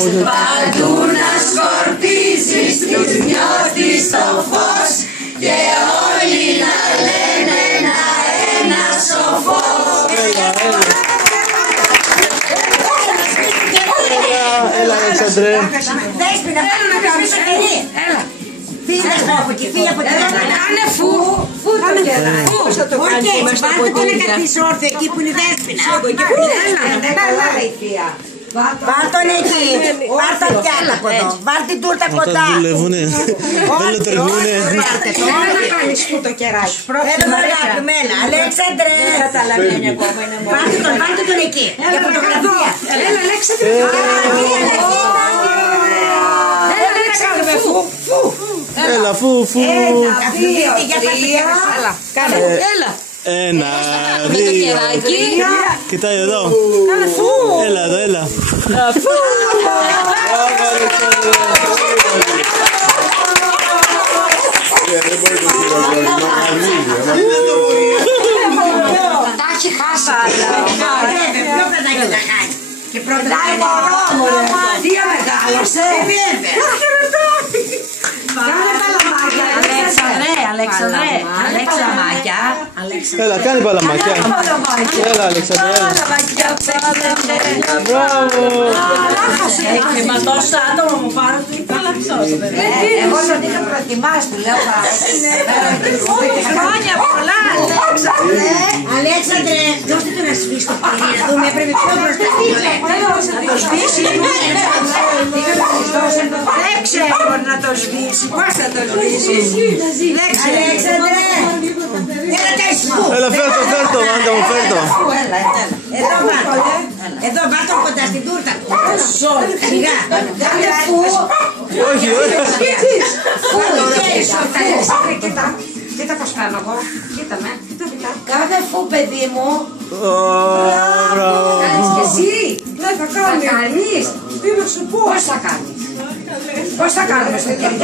Παντού να σκορπίζεις, τους νιώθεις το φως και όλοι να λένε ένα σοφός. Έλα, Αλέξανδρε. Δέσποινα, θέλω να κάνεις το κερί. Έλα. Φύγε από εκεί, φύγε από εκεί. Κάνε φου το κεράκι. Όχι έτσι, βάλτε τον εκατής όρθιο εκεί που είναι η Δέσποινα. Έλα, βάλ' τον εκεί, βάλ' τα πιάτα από εδώ, βάλ' την τούρτα κοντά. Όταν δουλεύουνε, δεν λειτουργούνε. Έλα να κάνεις φου το κεράκι. Έλα μαράκι, μέλα, Αλέξανδρε. Δεν καταλαβαίνει ακόμα, είναι μόνο. Βάλτε τον εκεί, για φωτογραφία. Έλα, Αλέξανδρε. Έλα, φου. Έλα. 1, 2, 3. Κοιτάει εδώ. Έλα εδώ, έλα. Τα έχει χάσει. Ποιο παιδάκι τα κάνει. Και πρώτα τι μεγάλωσε. Κάνε παλαμάκια. Αλέξανδρε. Έλα, κάνει παλαμάκια. Έλα, Αλέξανδρε. Μπράβο. Μα τόσα άτομα μου πάρω του ήθελα αυτό το παιδί. Εγώ τον είχα προετοιμάσει, του λέω Χρόνια πολλά, Αλέξανδρε, δώστε το να σβήσει το παιδί, να δούμε, έπρεπε πιο μπροστά. να το σβήσει. Δεν ξέρω να το σβήσει. Πώς θα το σβήσει. Αλέξανδρε, έλα τα σου. Έλα, φέρτο, Άντα μου, φέρτο. Εδώ βάτω, εδώ βάτω κοντά στην τούρτα. Σιγά, κάνε φου. Όχι, Κοίτα πως κάνω εγώ, κοίτα με. Κάνε φου παιδί μου. Κάνεις και εσύ. Δεν θα κάνει. Θα κάνεις. Τι να σου πω. Πώς θα κάνεις. Πώς θα κάνουμε στο κερί.